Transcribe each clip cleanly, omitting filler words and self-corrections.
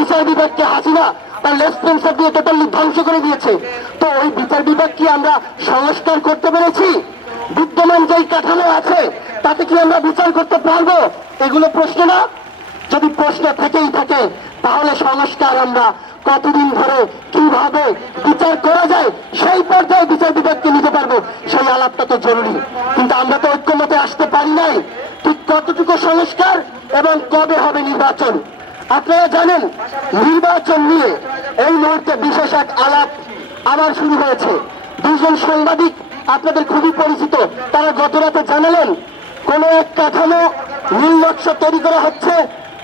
বিচার বিভাগকে হাসিনা তার লেসপেন্সার দিয়ে টোটালি ধ্বংস করে দিয়েছে। তো ওই বিচার বিভাগ কি আমরা সংস্কার করতে পেরেছি? বিদ্যমান যেই কাঠামো আছে তাতে কি আমরা বিচার করতে পারবো? এগুলো প্রশ্ন না? যদি প্রশ্ন থেকেই থাকে তাহলে সংস্কার আমরা কতদিন ধরে কিভাবে বিচার করা যায় সেই পর্যায়ে বিচার বিভাগকে নিতে পারবো, সেই আলাপটা তো জরুরি। কিন্তু আমরা তো ঐক্যমতে আসতে পারি নাই ঠিক কতটুকু সংস্কার এবং কবে হবে নির্বাচন। আপনারা জানেন নির্বাচন নিয়ে এই মুহূর্তে বিশেষ এক আলাপ আবার শুরু হয়েছে। দুজন সাংবাদিক আপনাদের খুবই পরিচিত, তারা গতরাতে জানালেন কোন এক কাঠামো নীল নকশা তৈরি করা হচ্ছে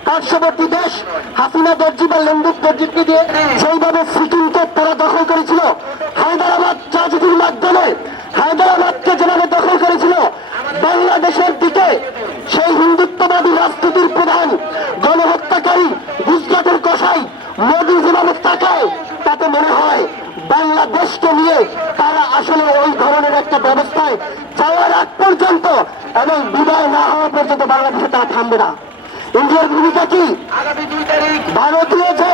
পার্শ্ববর্তী দেশ হাসিনা দর্জি বা লেন্দুক দর্জিকে দিয়ে সেইভাবে সিকিমকে তারা দখল করেছিল, হায়দ্রাবাদ ট্রাজেডির মাধ্যমে হায়দ্রাবাদকে যেভাবে দখল করেছিল, বাংলাদেশের দিকে সেই হিন্দুত্ববাদী রাজনীতির প্রধান গণহত্যাকারী গুজরাটের কসাই মোদী যেভাবে তাকায় তাতে মনে হয় বাংলাদেশকে নিয়ে তারা আসলে ওই ধরনের একটা ব্যবস্থায় যাওয়ার আগ পর্যন্ত এবং বিদায় না হওয়া পর্যন্ত বাংলাদেশে তারা থামবে না। ইন্ডিয়ার ভূমিকা কি? ভারতীয় যে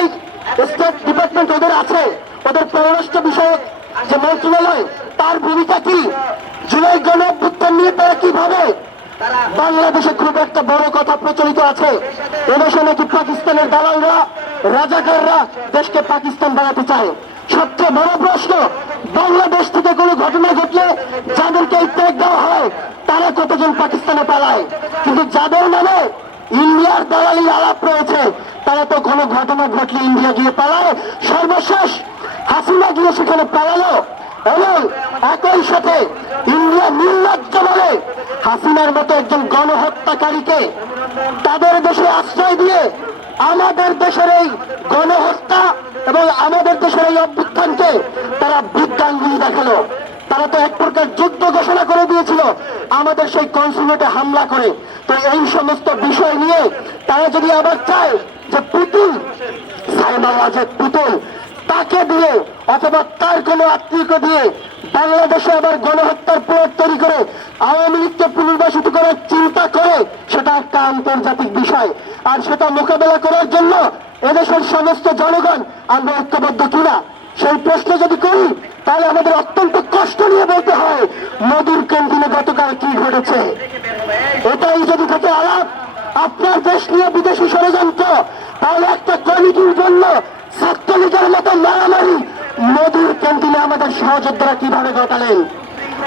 স্টেট ডিপার্টমেন্ট ওদের আছে, ওদের পররাষ্ট্র বিষয়ক যে মন্ত্রণালয়, তার ভূমিকা কি? জুলাই গণঅভ্যুত্থান নিয়ে তারা কি ভাবে? বাংলাদেশে খুব একটা বড় কথা প্রচলিত আছে, এদেশে নাকি পাকিস্তানের দালালরা রাজাকাররা দেশকে পাকিস্তান বানাতে চায়। সবচেয়ে বড় প্রশ্ন, বাংলাদেশ থেকে কোনো ঘটনা ঘটলে যাদেরকে ট্যাগ দেওয়া হয় তারা কতজন পাকিস্তানে পালায়, কিন্তু যাদের নামে ইন্ডিয়ার দালালির আলাপ রয়েছে তারা তো কোনো ঘটনা ঘটলে ইন্ডিয়া গিয়ে পালায়। সর্বশেষ হাসিনা গিয়ে সেখানে পালালো এবং একই সাথে ইন্ডিয়া নির্লজ্জ বলে হাসিনার মতো একজন গণহত্যাকারীকে তাদের দেশে আশ্রয় দিয়ে আমাদের দেশের এই গণহত্যা এবং আমাদের দেশের এই অভ্যুত্থানকে তারা বৃদ্ধাঙ্গুলি দেখালো। তারা তো এক প্রকার যুদ্ধ ঘোষণা করে দিয়েছিল আমাদের সেই কনসুলেটে হামলা করে। তো এই সমস্ত বিষয় নিয়ে তারা যদি আবার চায় যে পুতুল সাইবার রাজের পুতুল তাকে দিয়ে অথবা তার কোনো আত্মীয়কে দিয়ে বাংলাদেশে আবার গণহত্যার প্লট তৈরি করে আওয়ামী লীগকে পুনর্বাসিত করার চিন্তা করে, সেটা একটা আন্তর্জাতিক বিষয়। আর সেটা মোকাবেলা করার জন্য এদেশের সমস্ত জনগণ আমরা ঐক্যবদ্ধ কিনা সেই প্রশ্ন যদি করি তাহলে আমাদের অত্যন্ত কষ্ট নিয়ে বলতে হয় মোদির ক্যান্টিনে গতকাল কি ঘটেছে। এটাই যদি থাকে আলাপ আপনার দেশ নিয়ে বিদেশি ষড়যন্ত্র, তাহলে একটা কমিটির জন্য ছাত্রলীগের মতো মারামারি মোদির ক্যান্টিনে আমাদের সহযোদ্ধারা কিভাবে ঘটালেন।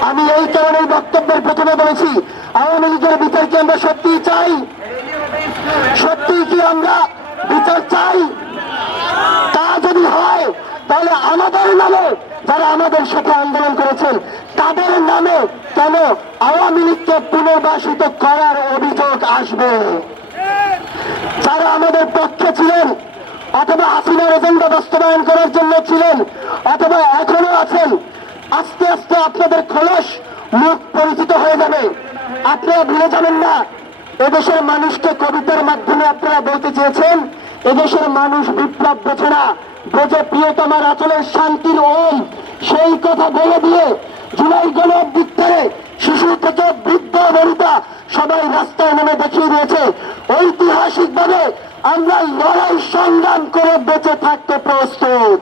আমি এই কারণে বক্তব্যের প্রথমে বলেছি আওয়ামী লীগের বিচার কি আমরা সত্যিই চাই? সত্যিই কি আমরা বিচার চাই? তা যদি হয় তাহলে আমাদের নামে যারা আমাদের সাথে আন্দোলন করেছেন তাদের নামে কেন আওয়ামী লীগকে পুনর্বাসিত করার অভিযোগ আসবে? যারা আমাদের পক্ষে ছিলেন অথবা হাসিনার এজেন্ডা বাস্তবায়ন করার জন্য ছিলেন অথবা এখনো আছেন, আস্তে আস্তে আপনাদের খোলস মুখ পরিচিত হয়ে যাবে। আপনারা ভুলে যাবেন না এদেশের মানুষকে কবিতার মাধ্যমে আপনারা বলতে চেয়েছেন এদেশের মানুষ বিপ্লব বোঝে না, বোঝে প্রিয়তমার আচলের শান্তির ওম। সেই কথা বলে দিয়ে জুলাই গণঅভ্যুত্থানে শিশু থেকে বৃদ্ধ বনিতা সবাই রাস্তায় নেমে দেখিয়ে দিয়েছে ঐতিহাসিকভাবে আমরা লড়াই সংগ্রাম করে বেঁচে থাকতে প্রস্তুত।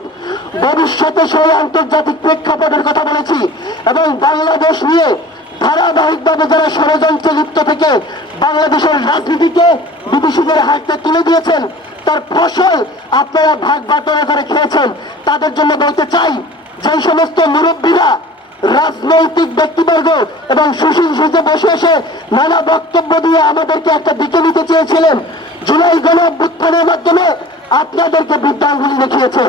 ভবিষ্যতে সেই আন্তর্জাতিক প্রেক্ষাপটের কথা বলেছি এবং বাংলাদেশ নিয়ে ধারাবাহিকভাবে যারা ষড়যন্ত্রে লিপ্ত থেকে বাংলাদেশের রাজনীতিকে বিদেশিদের হাতে তুলে দিয়েছেন তার ফসল আপনারা ভাগ বাটোয়ারা করে খেয়েছেন। তাদের জন্য বলতে চাই যে সমস্ত মুরব্বীরা রাজনৈতিক ব্যক্তিবর্গ এবং সুশীল সেজে বসে এসে নানা বক্তব্য দিয়ে আমাদেরকে একটা দিকে নিতে চেয়েছিলেন, জুলাই গণঅভ্যুত্থানের মাধ্যমে আপনাদেরকে বৃদ্ধাঙ্গুলি দেখিয়েছে।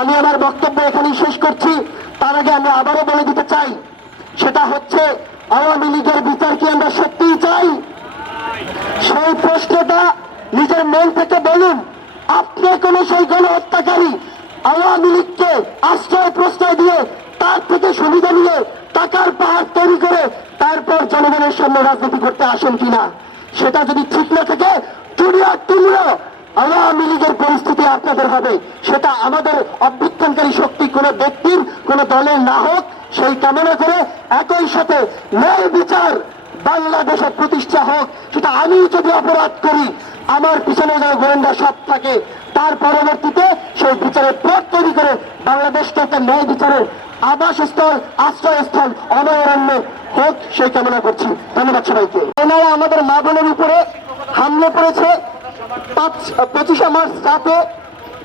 আমি আমার বক্তব্য এখানেই শেষ করছি। তার আগে আমি আবারও বলে দিতে চাই সেটা হচ্ছে আওয়ামী লীগের বিচার কি আমরা সত্যিই চাই? সেই প্রশ্নটা নিজের মন থেকে বলুন। আপনি কোন সেই গণহত্যাকারী আওয়ামী লীগকে আশ্রয় প্রশ্রয় দিয়ে তার থেকে সুবিধা নিয়ে টাকার পাহাড় তৈরি করে তারপর জনগণের সামনে রাজনীতি করতে আসেন কিনা? সেটা যদি ঠিক না থাকে টুমরো আওয়ামী লীগের পরিস্থিতি আপনাদের হবে। সেটা আমাদের অভ্যুত্থানকারী শক্তি কোন ব্যক্তির কোন দলের না হোক সেই কামনা করে একই সাথে ন্যায় বিচার বাংলাদেশে প্রতিষ্ঠা হোক। সেটা আমি যদি অপরাধ করি আমার পিছনে যারা গোয়েন্দা সব থাকে তার পরবর্তীতে সেই বিচারের পথ তৈরি করে বাংলাদেশকে একটা ন্যায় বিচারের আবাসস্থল, আশ্রয়স্থল, অভয়ারণ্য হোক সেই কামনা করছি। ধন্যবাদ সবাইকে। ওনারা আমাদের মা বোনের উপরে হামলে পড়েছে 25 মার্চ রাতে,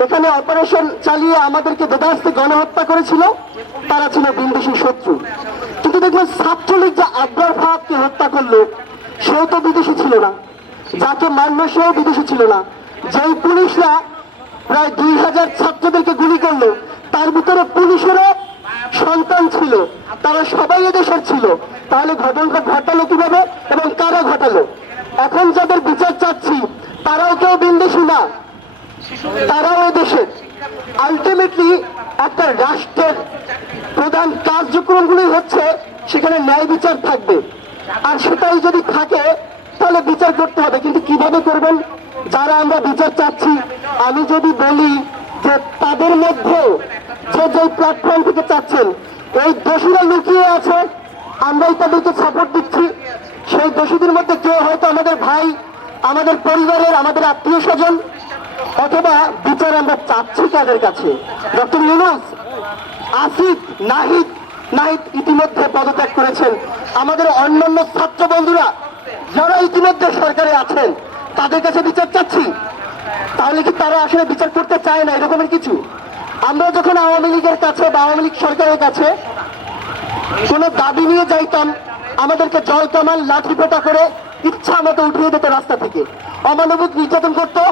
এখানে অপারেশন চালিয়ে আমাদেরকে দেদারস্তে গণহত্যা করেছিল। তারা ছিল বিদেশি শত্রু। কিন্তু দেখবেন ছাত্রলীগ যে আবরার ফাহাদকে হত্যা করলো, সেও তো বিদেশি ছিল না। যাকে মারলো সেও বিদেশি ছিল না। যেই পুলিশরা প্রায় 2000 ছাত্রদেরকে গুলি করলো, তার ভিতরে পুলিশেরও সন্তান ছিল, তারা সবাই এদেশের ছিল। তাহলে ঘটনাটা ঘটালো কিভাবে এবং কারা ঘটালো? এখন যাদের বিচার চাচ্ছি তারাও কেউ বিদেশি না, তারাও এদেশের। আলটিমেটলি একটা রাষ্ট্রের প্রধান কার্যক্রমগুলি হচ্ছে সেখানে ন্যায় বিচার থাকবে, আর সেটাই যদি থাকে তাহলে বিচার করতে হবে। কিন্তু কিভাবে করবেন? যারা আমরা বিচার চাচ্ছি, আমি যদি বলি যে তাদের মধ্যেও যে প্ল্যাটফর্ম থেকে চাচ্ছেন এই দোষীরা লুকিয়ে আছে, আমরাই তাদেরকে সাপোর্ট দিচ্ছি। সেই দোষীদের মধ্যে কেউ হয়তো আমাদের ভাই, আমাদের পরিবারের, আমাদের আত্মীয় স্বজন, অথবা বিচার আমরা চাচ্ছি তাদের কাছে। ডক্টর ইউনূস, আসিফ, নাহিদ ইতিমধ্যে পদত্যাগ করেছেন। আমাদের অন্যান্য ছাত্র বন্ধুরা যারা ইতিমধ্যে সরকারে আছেন তাদের কাছে বিচার চাচ্ছি। তাহলে কি তারা আসলে বিচার করতে চায় না এরকমের কিছু? আমরা যখন আওয়ামী লীগের কাছে বা আওয়ামী লীগ সরকারের কাছে কোনো দাবি নিয়ে যাইতাম, আমাদেরকে জল কামান লাঠি পেটা করে ইচ্ছা মতো উঠিয়ে দিত রাস্তা থেকে, অমানবিক নির্যাতন করতো,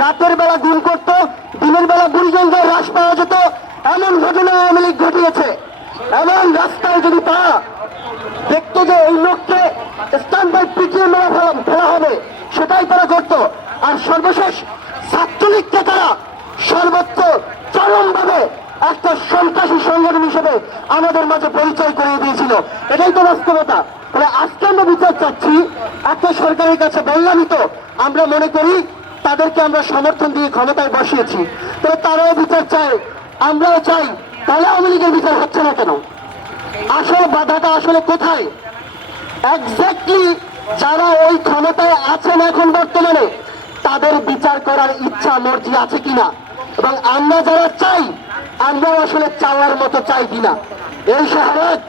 রাতের বেলা গুম করতো, দিনের বেলা গুলিজনদের হ্রাস পাওয়া যেত। এমন ঘটনা আওয়ামী লীগ ঘটিয়েছে। এমন রাস্তায় যদি তারা দেখতো যে এই লোককে স্ট্যান্ড বাই পিটিয়ে মেরে ফেলা হবে, সেটাই তারা করতো। আর সর্বশেষ ছাত্রলীগকে তারা সর্বোচ্চ চরমভাবে একটা সন্ত্রাসী সংগঠন হিসেবে আমাদের মাঝে পরিচয় করিয়ে দিয়েছিল। এটাই তো বাস্তবতা। তাহলে আজকে আমরা বিচার চাচ্ছি, একটা সরকারের কাছে বললামই তো, আমরা মনে করি তাদেরকে আমরা সমর্থন দিয়ে ক্ষমতায় বসিয়েছি, তাহলে তারাও বিচার চায়, আমরাও চাই। তাহলে আওয়ামী লীগের বিচার হচ্ছে না কেন? আসল বাধাটা আসলে কোথায়? এক্স্যাক্টলি যারা ওই ক্ষমতায় আছেন এখন বর্তমানে, তাদের বিচার করার ইচ্ছা মর্জি আছে কিনা, এবং আমরা যারা চাই আমরাও আসলে চাওয়ার মতো চাই কিনা। এই শাহবাগ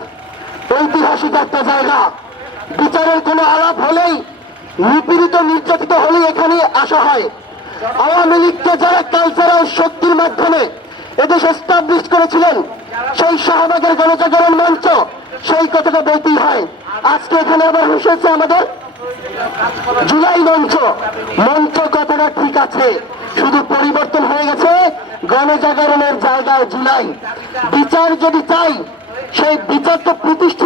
ঐতিহাসিক একটা জায়গা। বিচারের কোনো আলাপ হলেই, নিপীড়িত নির্যাতিত হলেই এখানে আসা হয়। আওয়ামী লীগকে যারা কালচারাল শক্তির মাধ্যমে এদেশ এস্টাবলিশ করেছিলেন, সেই শাহবাগের গণজাগরণ মঞ্চ, সেই কথাটা বলতেই হয়। আজকে এখানে আবার বসেছে আমাদের জুলাই মঞ্চ কথাটা ঠিক আছে, শুধু পরিবর্তন হয়ে গেছে গণজাগরণের জায়গায় জুলাই। বিচার যদি চাই, সেই বিচার তো প্রতিষ্ঠা